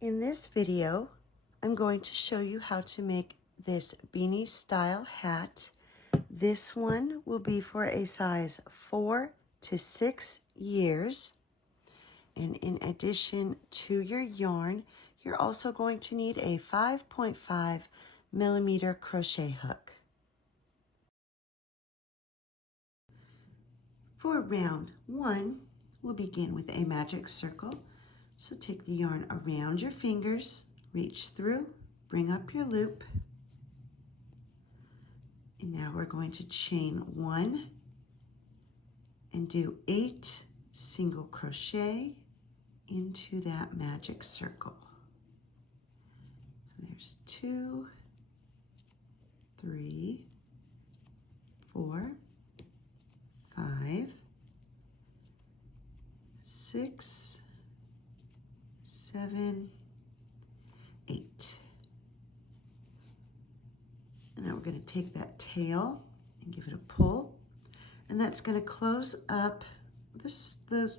In this video, I'm going to show you how to make this beanie style hat. This one will be for a size 4 to 6 years. And in addition to your yarn, you're also going to need a 5.5 millimeter crochet hook. For round 1, we'll begin with a magic circle. So take the yarn around your fingers, reach through, bring up your loop. And now we're going to chain 1 and do 8 single crochet into that magic circle. So there's 2, 3, 4, 5, 6, 7, 8. And now we're going to take that tail and give it a pull, and that's going to close up the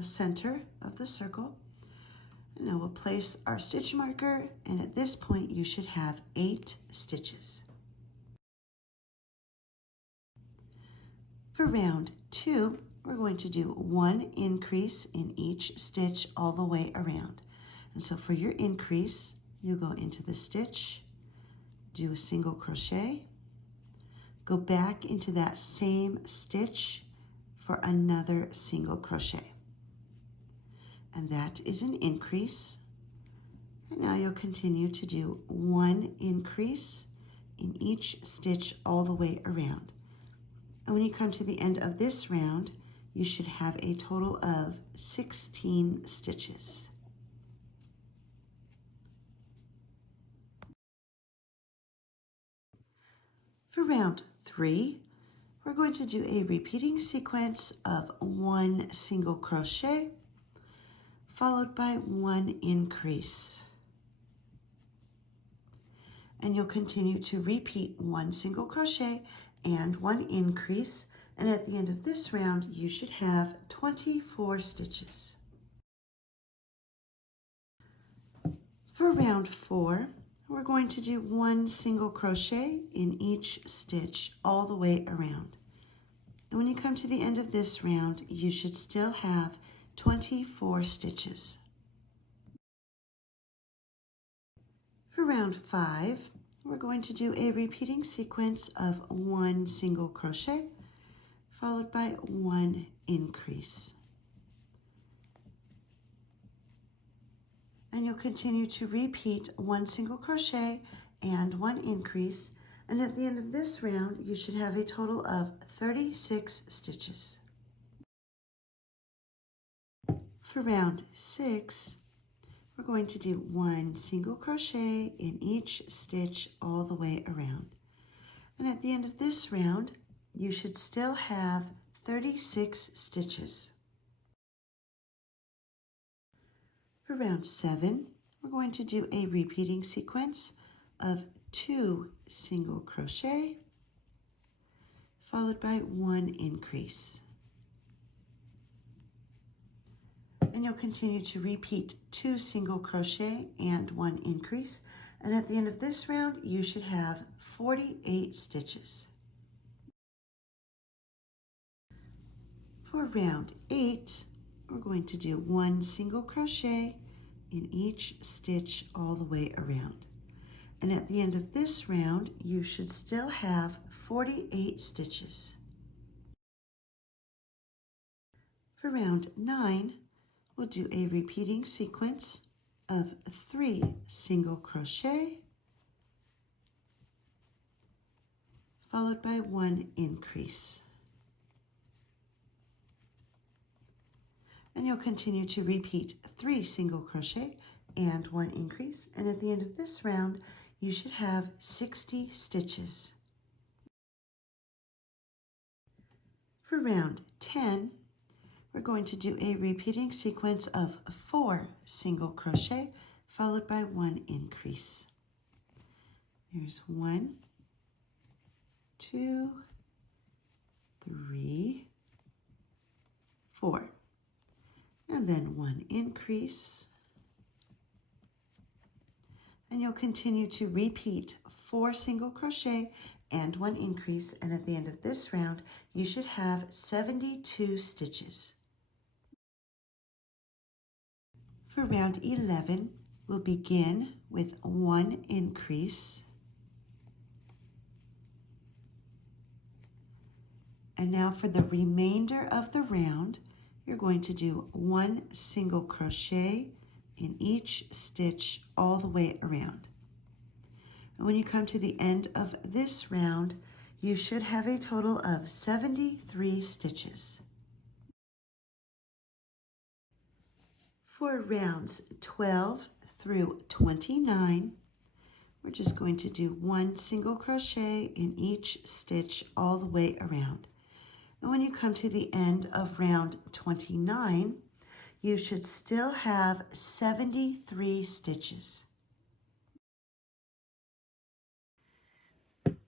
center of the circle. And now we'll place our stitch marker, and at this point you should have 8 stitches. For round 2, we're going to do 1 increase in each stitch all the way around. And so for your increase, you go into the stitch, do a single crochet, go back into that same stitch for another single crochet. And that is an increase. And now you'll continue to do 1 increase in each stitch all the way around. And when you come to the end of this round, you should have a total of 16 stitches. For round 3, we're going to do a repeating sequence of 1 single crochet followed by 1 increase. And you'll continue to repeat 1 single crochet and 1 increase, and at the end of this round you should have 24 stitches. For round 4, we're going to do 1 single crochet in each stitch all the way around. And when you come to the end of this round, you should still have 24 stitches. For round 5, we're going to do a repeating sequence of 1 single crochet followed by 1 increase. And you'll continue to repeat 1 single crochet and 1 increase, and at the end of this round you should have a total of 36 stitches. For round 6, we're going to do 1 single crochet in each stitch all the way around. And at the end of this round, you should still have 36 stitches. For round 7, we're going to do a repeating sequence of 2 single crochet followed by 1 increase. And you'll continue to repeat 2 single crochet and 1 increase, and at the end of this round you should have 48 stitches. For round 8, we're going to do 1 single crochet in each stitch all the way around. And at the end of this round, you should still have 48 stitches. For round 9, we'll do a repeating sequence of 3 single crochet followed by 1 increase. And you'll continue to repeat 3 single crochet and 1 increase, and at the end of this round you should have 60 stitches. For round 10, we're going to do a repeating sequence of 4 single crochet followed by 1 increase. Here's 1, 2, 3, 4. And then 1 increase, And you'll continue to repeat 4 single crochet and 1 increase, and at the end of this round you should have 72 stitches. For round 11, we'll begin with 1 increase. And now for the remainder of the round, you're going to do 1 single crochet in each stitch all the way around. And when you come to the end of this round, you should have a total of 73 stitches. For rounds 12 through 29, we're just going to do 1 single crochet in each stitch all the way around. And when you come to the end of round 29, you should still have 73 stitches.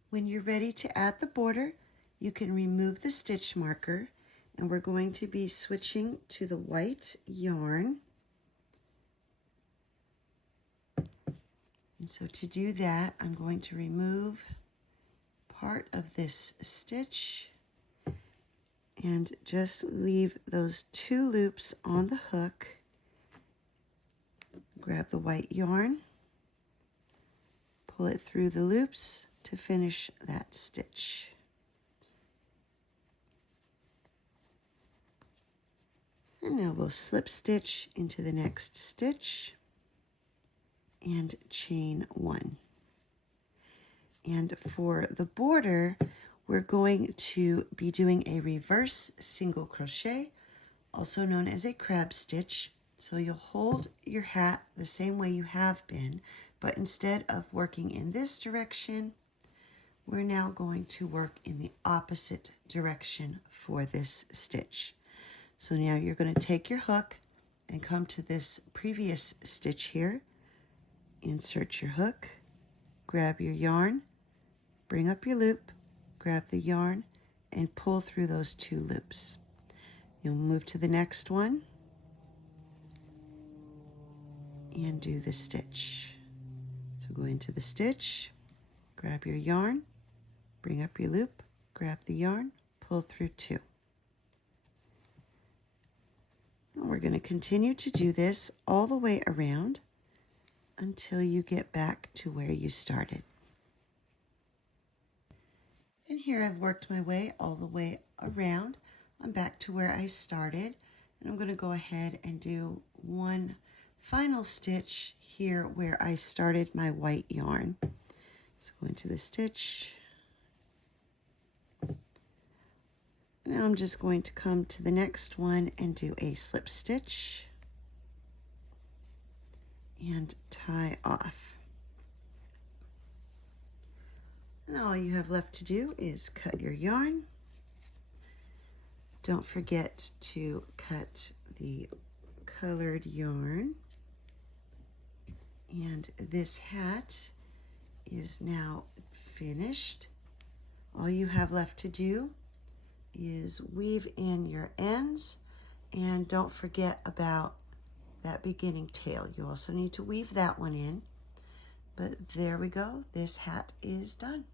When you're ready to add the border, you can remove the stitch marker, and we're going to be switching to the white yarn. And so to do that, I'm going to remove part of this stitch and just leave those 2 loops on the hook. Grab the white yarn, pull it through the loops to finish that stitch. And now we'll slip stitch into the next stitch and chain 1. And for the border, we're going to be doing a reverse single crochet, also known as a crab stitch. So you'll hold your hat the same way you have been, but instead of working in this direction, we're now going to work in the opposite direction for this stitch. So now you're going to take your hook and come to this previous stitch here, insert your hook, grab your yarn, bring up your loop, grab the yarn, and pull through those 2 loops. You'll move to the next one and do the stitch. So go into the stitch, grab your yarn, bring up your loop, grab the yarn, pull through 2. And we're going to continue to do this all the way around until you get back to where you started. And here I've worked my way all the way around. I'm back to where I started, and I'm going to go ahead and do 1 final stitch here where I started my white yarn. So go into the stitch. Now I'm just going to come to the next one and do a slip stitch and tie off. And all you have left to do is cut your yarn. Don't forget to cut the colored yarn. And this hat is now finished. All you have left to do is weave in your ends, and don't forget about that beginning tail. You also need to weave that one in. But there we go. This hat is done.